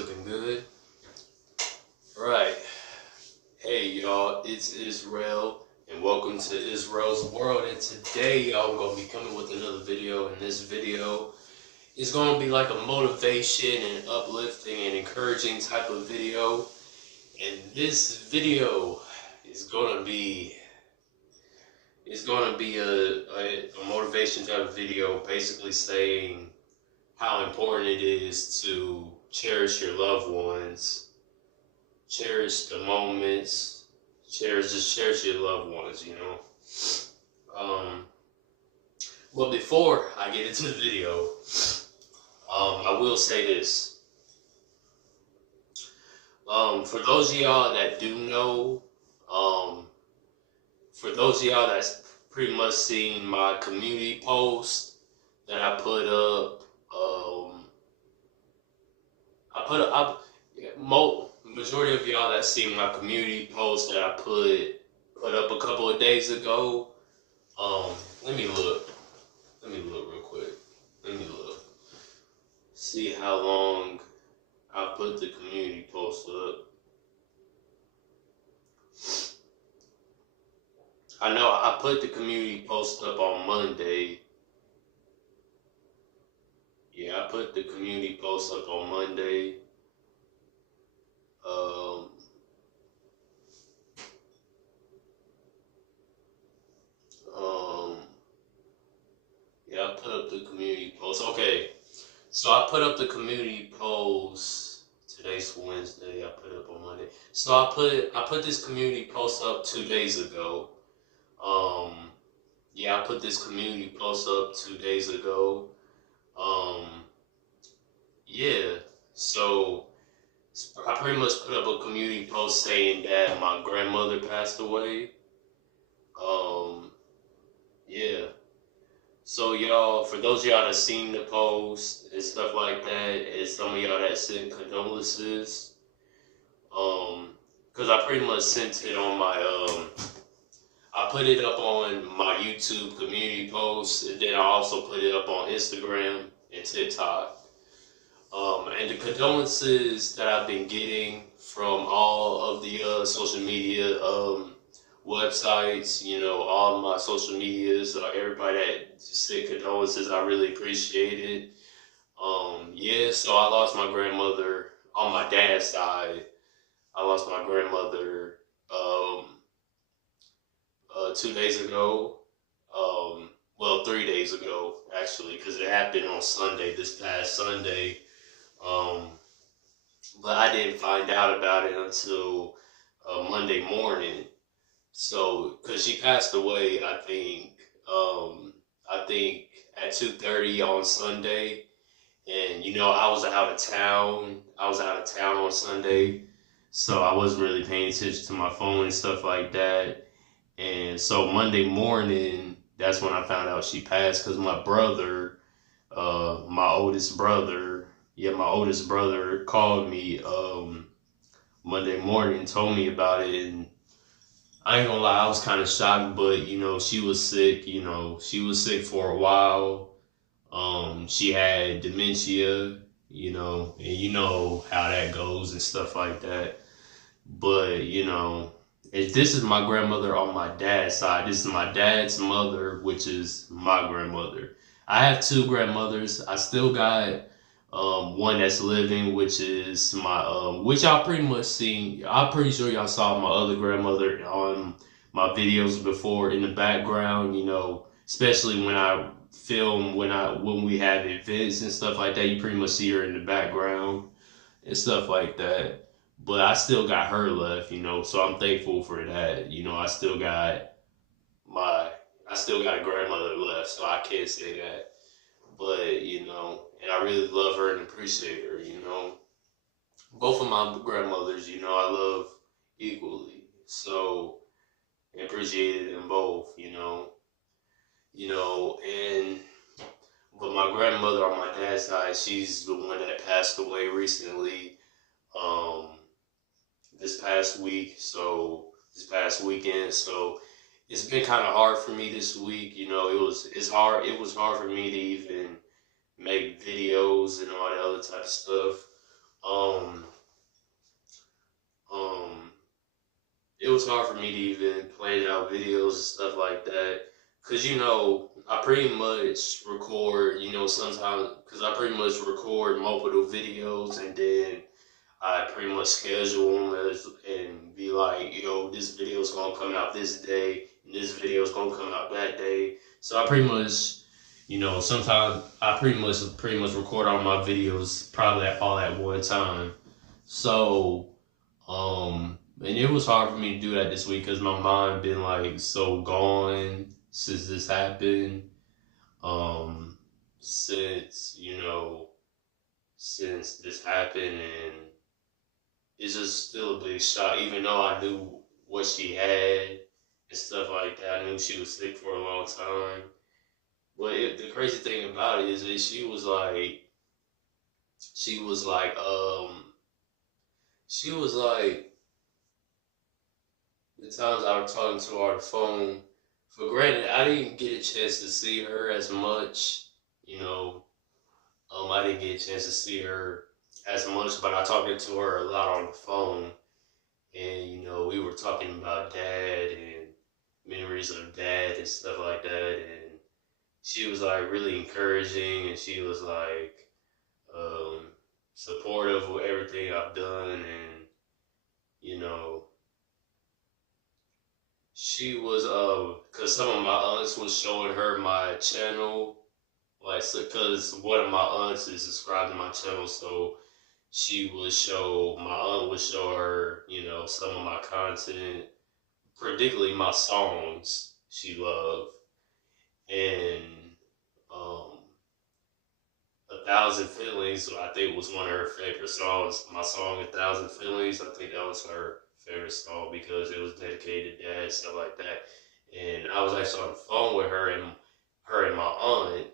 looking good. Right. Hey y'all, it's Israel and welcome to Israel's World. And today y'all, I'm gonna be coming with another video. And this video is gonna be like a motivation and uplifting and encouraging type of video. And this video is gonna be a motivation type of video, basically saying how important it is to cherish your loved ones, cherish the moments, cherish your loved ones, you know. But before I get into the video, I will say this. For those of y'all that do know, for those of y'all that's pretty much seen my community post that I put up, majority of y'all that seen my community post that I put up a couple of days ago. Let me look real quick. Let me look. See how long I put the community post up. I know I put the community post up on Monday. Yeah, I put the community post up on Monday. Yeah, I put up the community post. Okay, so I put up the community post. Today's Wednesday. I put it up on Monday. So I put this community post up 2 days ago. Yeah, I put this community post up 2 days ago. Yeah, so I pretty much put up a community post saying that my grandmother passed away. Yeah. So y'all, for those of y'all that seen the post and stuff like that, and some of y'all that sent condolences, cause I pretty much sent it on my, I put it up on my YouTube community post, and then I also put it up on Instagram and TikTok. And the condolences that I've been getting from all of the social media websites, you know, all my social medias, everybody that sent condolences, I really appreciate it. Yeah, so I lost my grandmother on my dad's side. I lost my grandmother 2 days ago. Well, 3 days ago, actually, because it happened on Sunday, this past Sunday. But I didn't find out about it until Monday morning. So, because she passed away, I think at 2:30 on Sunday. And, you know, I was out of town. On Sunday. So I wasn't really paying attention to my phone and stuff like that. And so Monday morning, that's when I found out she passed, because my brother, my oldest brother called me Monday morning and told me about it. And I ain't gonna lie, I was kind of shocked, but you know, she was sick. You know, she was sick for a while. She had dementia, you know, and you know how that goes and stuff like that. But you know, this is my grandmother on my dad's side. This is my dad's mother, which is my grandmother. I have 2 grandmothers. I still got one that's living, which is my which y'all pretty much seen. I'm pretty sure y'all saw my other grandmother on my videos before in the background, you know, especially when I film, when we have events and stuff like that, you pretty much see her in the background and stuff like that. But I still got her left, you know, so I'm thankful for that. You know, I still got a grandmother left, so I can't say that. But, you know, and I really love her and appreciate her, you know. Both of my grandmothers, you know, I love equally. So, I appreciated them both, you know. But my grandmother on my dad's side, she's the one that passed away recently, this past weekend. So it's been kind of hard for me this week. You know, it was hard for me to even make videos and all that other type of stuff. Um, um, it was hard for me to even plan out videos and stuff like that. Cause I pretty much record, sometimes, cause I pretty much record multiple videos and then I pretty much schedule them and be like, this video's gonna come out this day, and this video's gonna come out that day. So I pretty much, sometimes I pretty much record all my videos probably all at one time. So, and it was hard for me to do that this week because my mind been like so gone since this happened. Um, since since this happened and it's just still a big shock, even though I knew what she had and stuff like that. I knew she was sick for a long time. But the crazy thing about it is that she was like, she was like, the times I was talking to her on the phone, for granted, I didn't get a chance to see her as much, you know, I didn't get a chance to see her as much, but I talked to her a lot on the phone. And we were talking about dad and memories of dad and stuff like that. And she was like really encouraging, and she was like um, supportive of everything I've done. And you know, she was cause some of my aunts was showing her my channel, like so, cause one of my aunts is subscribed to my channel, so she would show my aunt would show her, some of my content, particularly my songs she loved. And um, A Thousand Feelings, I think was one of her favorite songs. My song A Thousand Feelings, I think that was her favorite song because it was dedicated to dad and stuff like that. And I was actually on the phone with her and my aunt,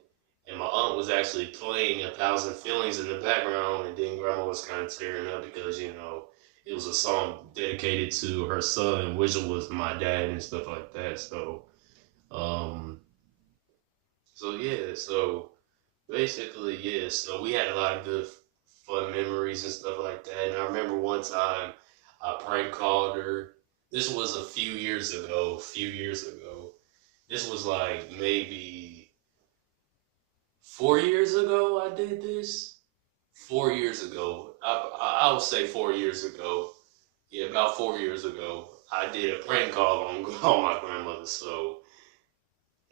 and my aunt was actually playing A Thousand Feelings in the background, and then grandma was kind of tearing up because it was a song dedicated to her son, which was my dad and stuff like that. Um, so basically, yeah. So we had a lot of good, fun memories and stuff like that. And I remember one time I prank called her. This was a few years ago. Few years ago. This was like maybe 4 years ago. I did this. 4 years ago. I would say 4 years ago. Yeah, about 4 years ago. I did a prank call on on my grandmother.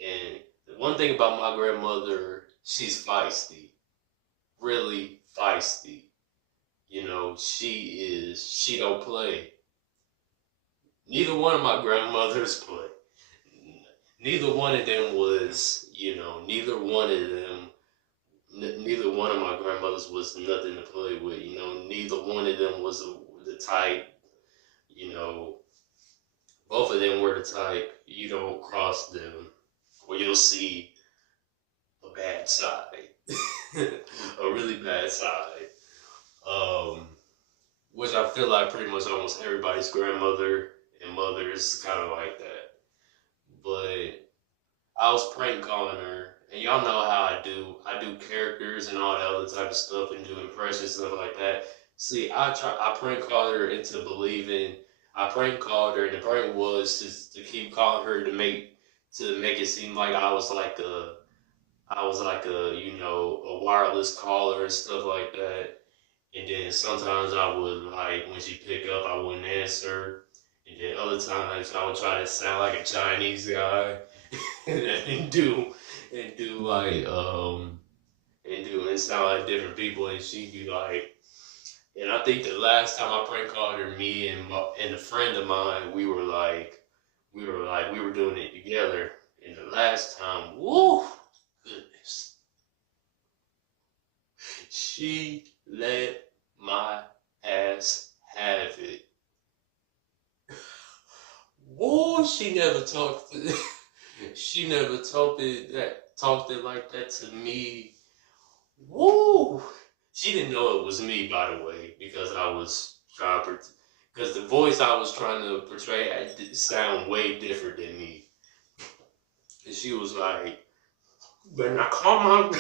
And the one thing about my grandmother, she's feisty, really feisty. She don't play. Neither one of my grandmothers play. Neither one of them was, neither one of my grandmothers was nothing to play with. Neither one of them was the type, you know, both of them were the type you don't cross them or you'll see a bad side, a really bad side. Um, which I feel like pretty much almost everybody's grandmother and mother is kind of like that. But I was prank calling her, and y'all know how I do. I do characters and all that other type of stuff, and do impressions and stuff like that. See, I prank called her into believing. I prank called her, and the prank was to keep calling her to make it seem like I was like a a wireless caller and stuff like that. And then sometimes I would like when she pick up, I wouldn't answer. And then other times I would try to sound like a Chinese guy and do like and sound like different people. And she'd be like, and I think the last time I prank called her, me and a friend of mine, we were doing it together. And the last time, woo, goodness, she let my ass have it. Boy, she never talked it like that to me. Woo! She didn't know it was me, by the way, because I was trying to, because the voice I was trying to portray sound way different than me. And she was like, "But now come on."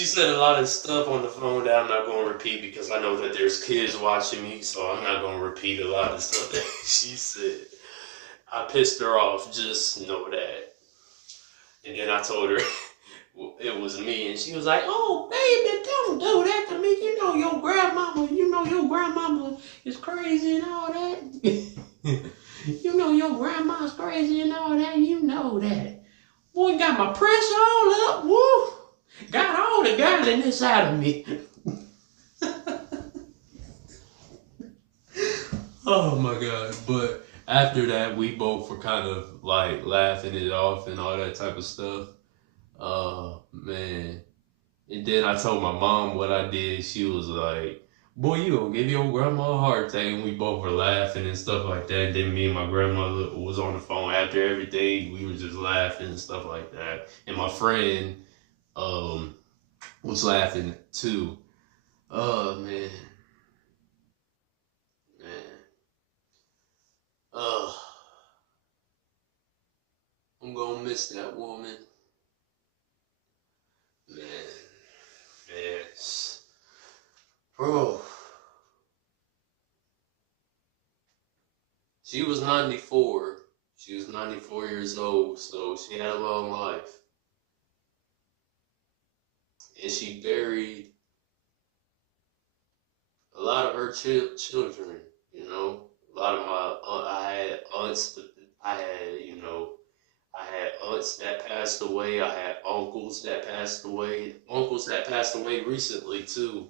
she said a lot of stuff on the phone that I'm not going to repeat because I know that there's kids watching me, so I'm not going to repeat a lot of stuff that she said. I pissed her off, just know that. And then I told her it was me, and she was like, "Oh, baby, don't do that to me. You know your grandmama is crazy and all that. You know your grandma's crazy and all that. You know that. Boy, got my pressure all up. Woo! Got all the godliness out of me." Oh my god! But after that, we both were kind of like laughing it off and all that type of stuff. Man. And then I told my mom what I did. She was like, "Boy, you gonna give your grandma a heart attack." And we both were laughing and stuff like that. And then me and my grandmother was on the phone after everything. We were just laughing and stuff like that. And my friend um was laughing too. Oh man, man. Uh, I'm gonna miss that woman. Man, yes. Bro, she was 94. She was 94 years old, so she had a long life. And she buried a lot of her children, you know. A lot of I had aunts, I had, I had aunts that passed away. I had uncles that passed away. Uncles that passed away recently, too.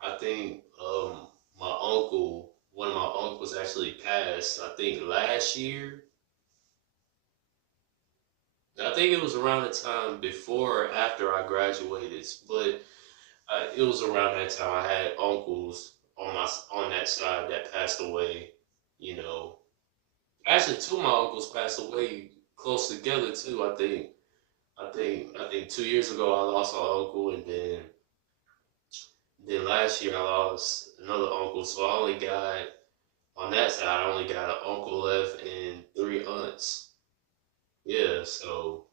I think one of my uncles actually passed, I think last year. I think it was around the time before or after I graduated, but it was around that time I had uncles on that side that passed away. You know, actually, two of my uncles passed away close together too. I think 2 years ago I lost my uncle, and then last year I lost another uncle. So I only got on that side. I only got an uncle left and three aunts. Yeah, so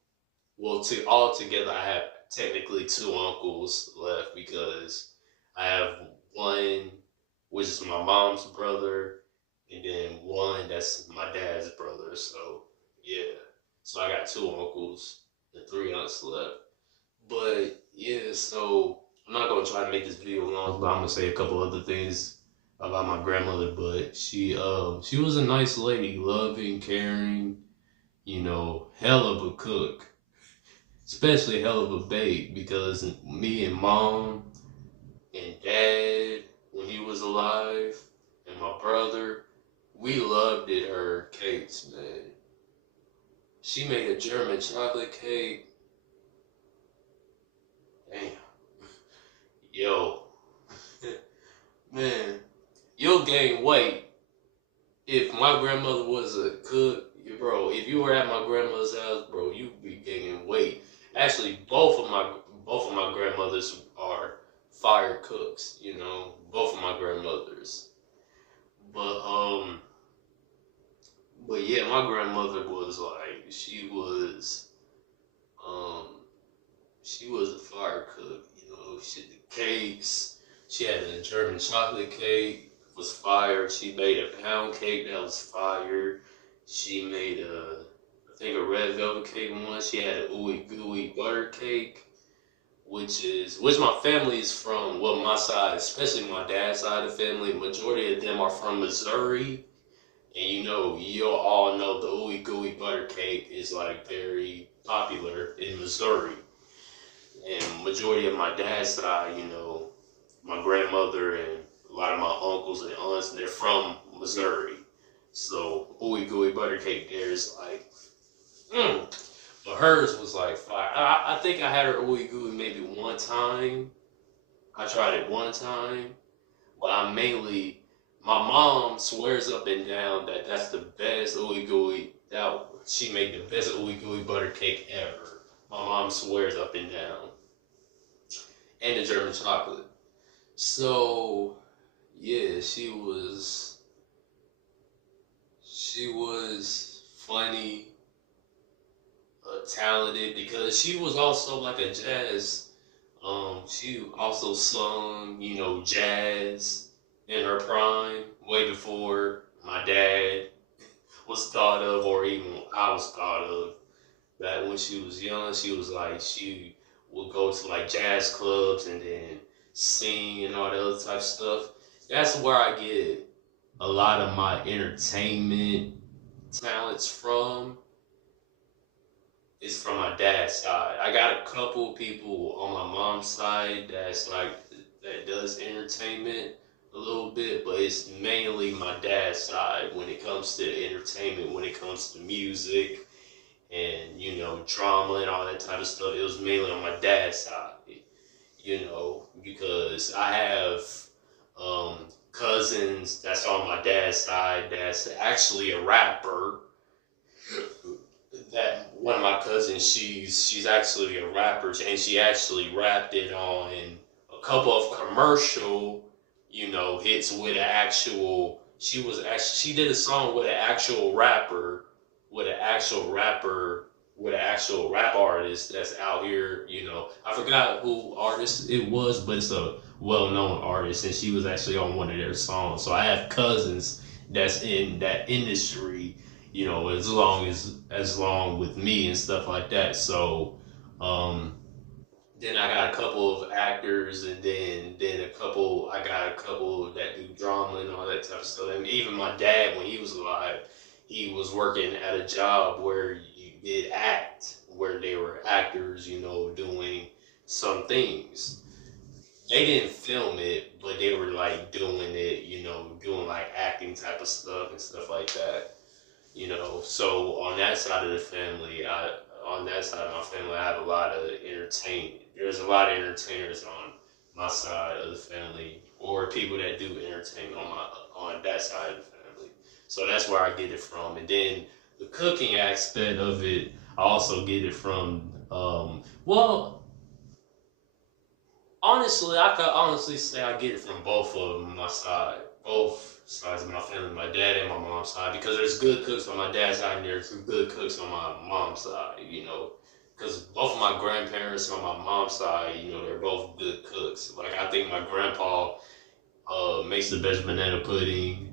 well, all together, I have technically two uncles left because I have one, which is my mom's brother, and then one that's my dad's brother. So, yeah. So I got two uncles and three aunts left. But, yeah, so I'm not going to try to make this video long, but I'm going to say a couple other things about my grandmother. But she was a nice lady, loving, caring, hell of a cook, especially a hell of a bake, because me and mom and dad, when he was alive, and my brother, we loved it, her cakes, man. She made a German chocolate cake. Damn. Yo, man, you'll gain weight if my grandmother was a cook. Bro, if you were at my grandmother's house, bro, you'd be gaining weight. Actually, both of my grandmothers are fire cooks. Both of my grandmothers. But but yeah, my grandmother was like um she was a fire cook. She did the cakes. She had a German chocolate cake, was fire. She made a pound cake that was fire. She made I think a red velvet cake once. She had a ooey gooey butter cake, which my family is from. Well, my side, especially my dad's side of the family, majority of them are from Missouri. And you'll all know the ooey gooey butter cake is like very popular in Missouri. And majority of my dad's side, my grandmother and a lot of my uncles and aunts, they're from Missouri. So ooey gooey butter cake there is like, mm. But hers was like fire. I think I had her ooey gooey maybe one time. I tried it one time, but my mom swears up and down that that's the best ooey gooey. That she made the best ooey gooey butter cake ever. My mom swears up and down, and the German chocolate. So yeah, she was funny, talented because she was also like a jazz She also sung, jazz in her prime, way before my dad was thought of, or even I was thought of. Back when she was young, she was like she would go to like jazz clubs and then sing and all that other type of stuff. That's where I get a lot of my entertainment talents from. Is from my dad's side. I got a couple people on my mom's side that's like that does entertainment a little bit, but it's mainly my dad's side when it comes to entertainment, when it comes to music and drama and all that type of stuff. It was mainly on my dad's side, because I have um, cousins that's on my dad's side that's actually a rapper. That one of my cousins, she's actually a rapper, and she actually rapped it on a couple of commercial, hits with an actual. She did a song with an actual rapper, with an actual rapper, with an actual rap artist that's out here. I forgot who artist it was, but it's a well-known artist, and she was actually on one of their songs. So I have cousins that's in that industry, as long with me and stuff like that. So um, then I got a couple of actors, and then I got a couple that do drama and all that type of stuff. And even my dad, when he was alive, he was working at a job where you did act, where they were actors, doing some things. They didn't film it, but they were like doing it, doing like acting type of stuff and stuff like that. So on that side of the family, on that side of my family, I have a lot of entertainment. There's a lot of entertainers on my side of the family, or people that do entertainment on that side of the family. So that's where I get it from. And then the cooking aspect of it, I also get it from. Well, honestly, I could honestly say I get it from both of them, my side, both sides of my family, my dad and my mom's side, because there's good cooks on my dad's side and there's good cooks on my mom's side, because both of my grandparents on my mom's side, they're both good cooks. Like I think my grandpa makes the best banana pudding,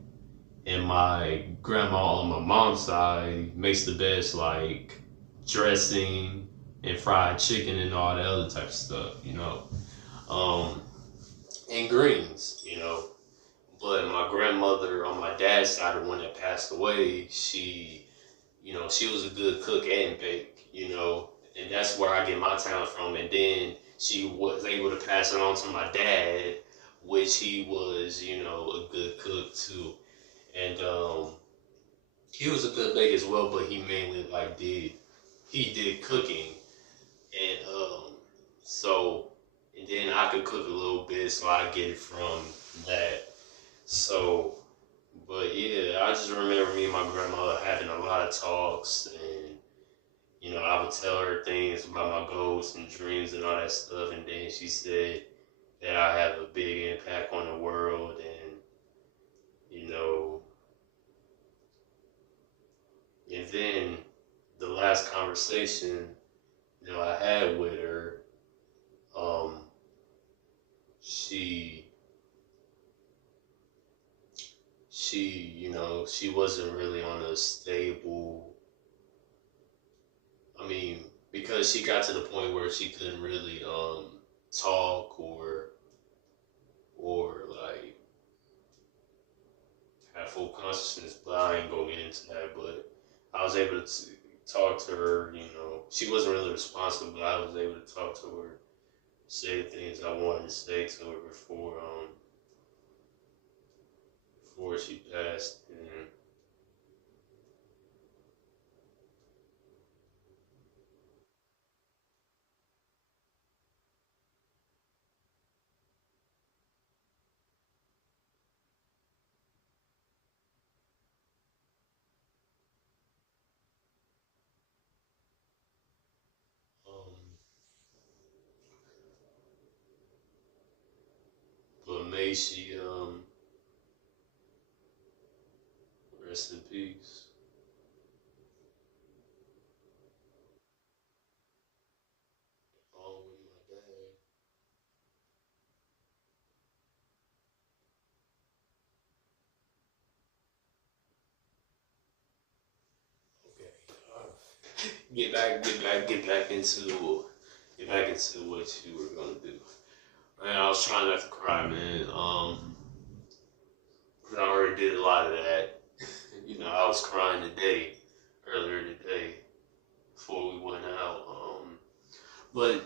and my grandma on my mom's side makes the best like dressing and fried chicken and all that other type of stuff. Um, and greens. But my grandmother on my dad's side, the one that passed away, she was a good cook and bake, and that's where I get my talent from. And then she was able to pass it on to my dad, which he was, a good cook too. And he was a good bake as well, but he mainly he did cooking, and so and then I could cook a little bit, so I get it from that. So, but yeah, I just remember me and my grandmother having a lot of talks, and I would tell her things about my goals and dreams and all that stuff, and then she said that I have a big impact on the world, you know, and then the last conversation I had with her, um, she she wasn't really on a stable. I mean, because she got to the point where she couldn't really talk or like have full consciousness. But I ain't gonna get into that. But I was able to talk to her. She wasn't really responsive, but I was able to talk to her, say the things I wanted to say to her before she passed. And but may she rest in peace. Along with my dad. get back into what you were gonna do. Man, I was trying not to cry, man. 'Cause I already did a lot of that. You know, I was crying earlier today, before we went out. But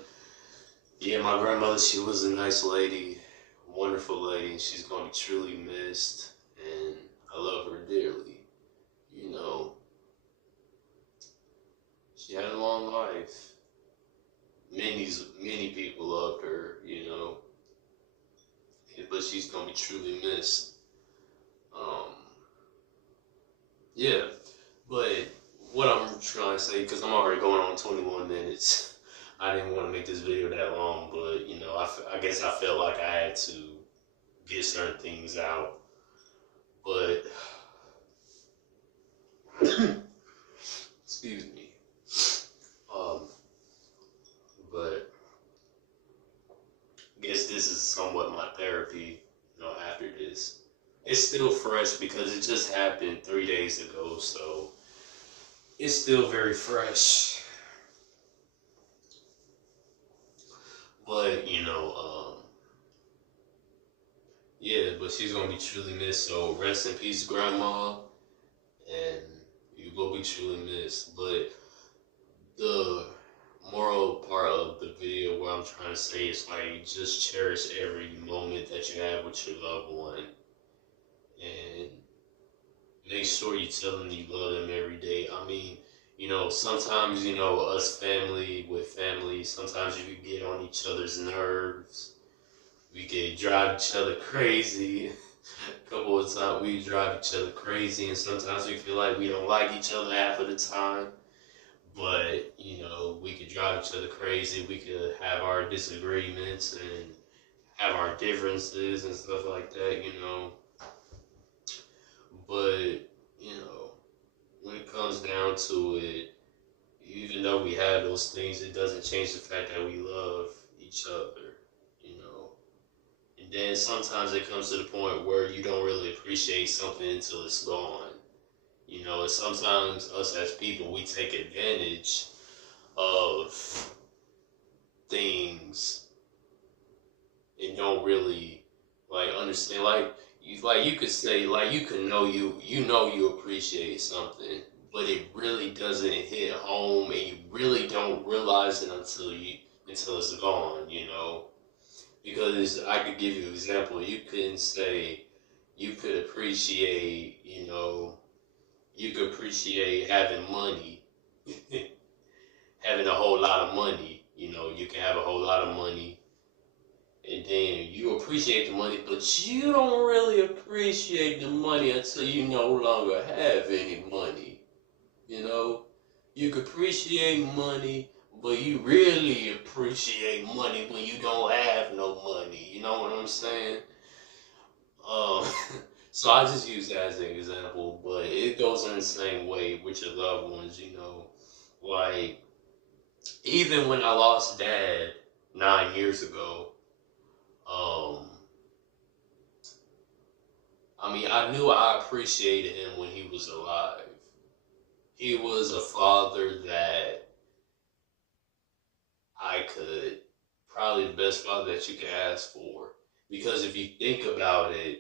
yeah, my grandmother, she was a nice lady, wonderful lady, and she's gonna be truly missed. And I love her dearly. You know, she had a long life. Many people loved her. You know, but she's gonna be truly missed. Um, yeah, but what I'm trying to say, because I'm already going on 21 minutes. I didn't want to make this video that long, but you know, I guess I felt like I had to get certain things out. But excuse me. Um, but I guess this is somewhat my therapy. You know, after this, it's still fresh because it just happened 3 days ago, so it's still very fresh. But you know, yeah, but she's gonna be truly missed. So rest in peace, Grandma, and you will be truly missed. But the moral part of the video, what I'm trying to say is like just cherish every moment that you have with your loved one, and make sure you tell them you love them every day. I mean, you know, sometimes you know us with family, sometimes you can get on each other's nerves. We could drive each other crazy. A couple of times we drive each other crazy, and sometimes we feel like we don't like each other half of the time. But, you know, we could drive each other crazy. We could have our disagreements and have our differences and stuff like that, you know. But, you know, when it comes down to it, even though we have those things, it doesn't change the fact that we love each other, you know. And then sometimes it comes to the point where you don't really appreciate something until it's gone. You know, and sometimes us as people, we take advantage of things and don't really like understand. You could say, like you could know you appreciate something, but it really doesn't hit home, and you really don't realize it until it's gone. You know, because I could give you an example. You couldn't say you could appreciate, you know. You could appreciate having money, having a whole lot of money. You know, you can have a whole lot of money, and then you appreciate the money, but you don't really appreciate the money until you no longer have any money. You know, you can appreciate money, but you really appreciate money when you don't have no money. You know what I'm saying? Um, so I just use that as an example, but it goes in the same way with your loved ones, you know. Like, even when I lost dad 9 years ago, um, I mean, I knew I appreciated him when he was alive. He was a father that I could, probably the best father that you could ask for. Because if you think about it,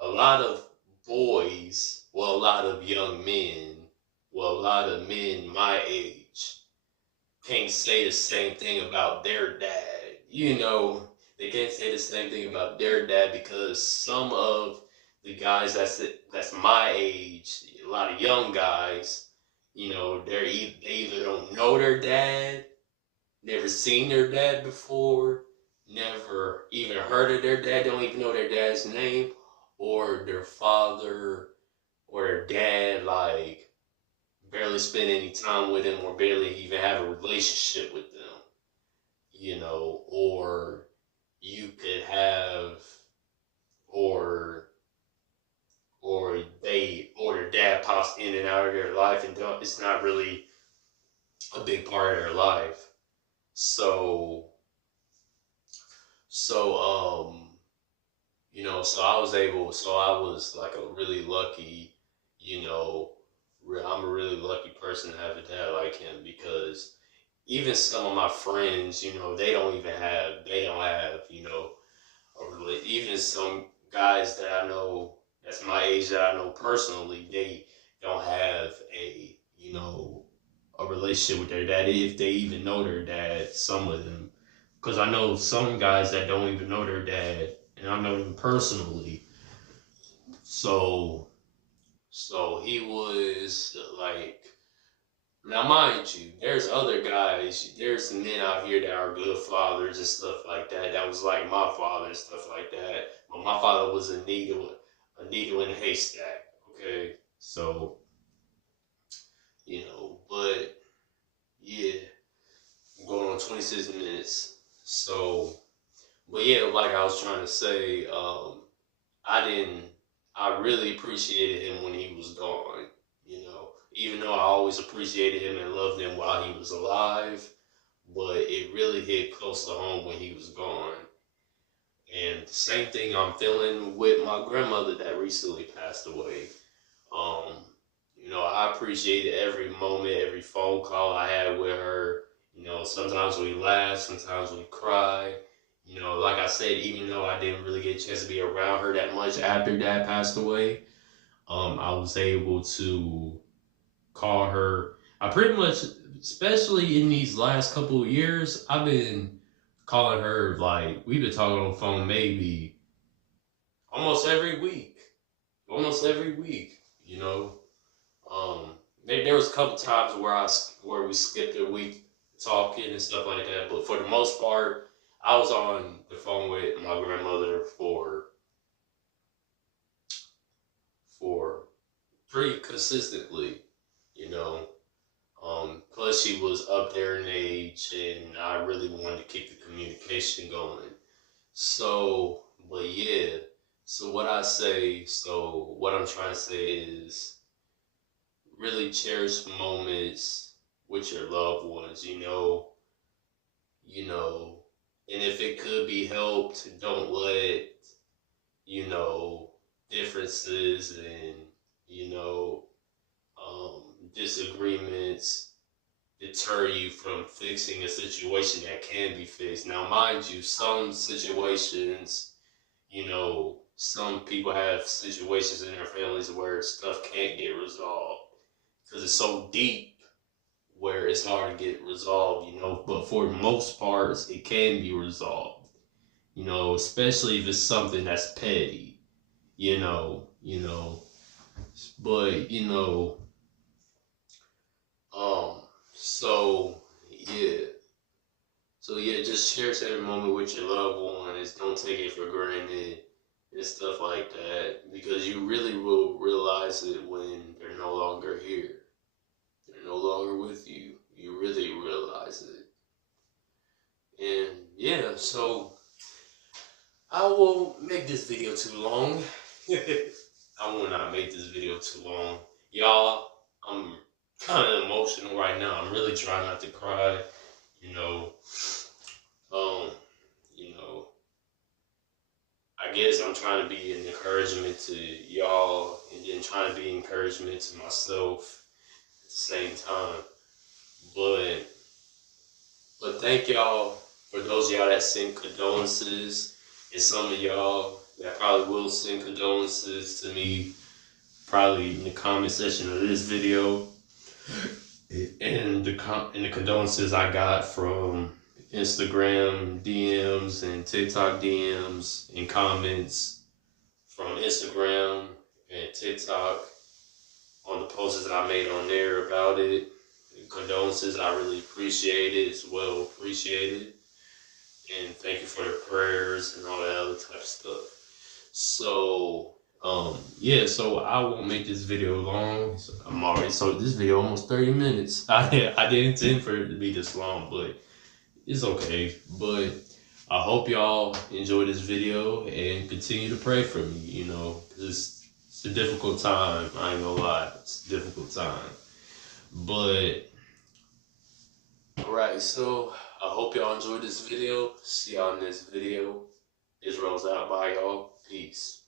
a lot of boys, well, a lot of young men, well, a lot of men my age can't say the same thing about their dad. You know, they can't say the same thing about their dad because some of the guys that's my age, a lot of young guys, you know, they either don't know their dad, never seen their dad before, never even heard of their dad, don't even know their dad's name, or their father or their dad, like, barely spend any time with him or barely even have a relationship with them, you know, or you could have, or, or their dad pops in and out of their life and it's not really a big part of their life. So, so, you know, so I was like a really lucky, you know, I'm a really lucky person person to have a dad like him, because even some of my friends, they don't have, even some guys that I know that's my age that I know personally, they don't have a relationship with their dad, if they even know their dad, some of them. Because I know some guys that don't even know their dad, and I know them personally. So, so he was like, now mind you, there's other guys, there's men out here that are good fathers and stuff like that. That was like my father and stuff like that. But my father was a needle in a haystack. Okay, so but yeah, I'm going on 26 minutes. So, but yeah, like I was trying to say, I didn't. I really appreciated him when he was gone. Even though I always appreciated him and loved him while he was alive, but it really hit close to home when he was gone. And the same thing I'm feeling with my grandmother that recently passed away. Um, I appreciated every moment, every phone call I had with her. Sometimes we laugh, sometimes we cry. Like I said, even though I didn't really get a chance to be around her that much after Dad passed away, I was able to call her. I pretty much, especially in these last couple of years, I've been calling her, like, we've been talking on the phone maybe almost every week. Almost every week, Um, there was a couple times where we skipped a week talking and stuff like that, but for the most part, I was on the phone with my grandmother for pretty consistently, you know. Plus she was up there in age, and I really wanted to keep the communication going. So, but yeah. So what I'm trying to say is really cherish moments with your loved ones, you know, and if it could be helped, don't let, you know, differences and, you know, disagreements deter you from fixing a situation that can be fixed. Now, mind you, some situations, some people have situations in their families where stuff can't get resolved because it's so deep where it's hard to get resolved, but for the most parts, it can be resolved, especially if it's something that's petty, but, um, so, yeah. So yeah, just cherish every moment with your loved ones. Don't take it for granted and stuff like that, because you really will realize it when they're no longer here. They're no longer with you. You really realize it. And yeah, so I won't make this video too long. I will not make this video too long. Y'all, I'm kind of emotional right now. I'm really trying not to cry, you know. Um, you know, I guess I'm trying to be an encouragement to y'all and then trying to be encouragement to myself at the same time. But thank y'all for those of y'all that send condolences, and some of y'all that probably will send condolences to me probably in the comment section of this video. And the condolences I got from Instagram DMs and TikTok DMs and comments from Instagram and TikTok on the posts that I made on there about it. Condolences, I really appreciate it. It's well appreciated. And thank you for the prayers and all that other type of stuff. So, yeah, so I won't make this video long. So this video almost 30 minutes. I didn't intend for it to be this long, but it's okay. But I hope y'all enjoy this video and continue to pray for me, because it's a difficult time. I ain't gonna lie, it's a difficult time. But, alright, so I hope y'all enjoyed this video. See y'all in this video. Israel's out. Bye, y'all. Peace.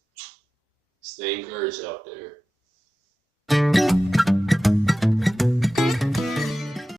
Stay encouraged out there.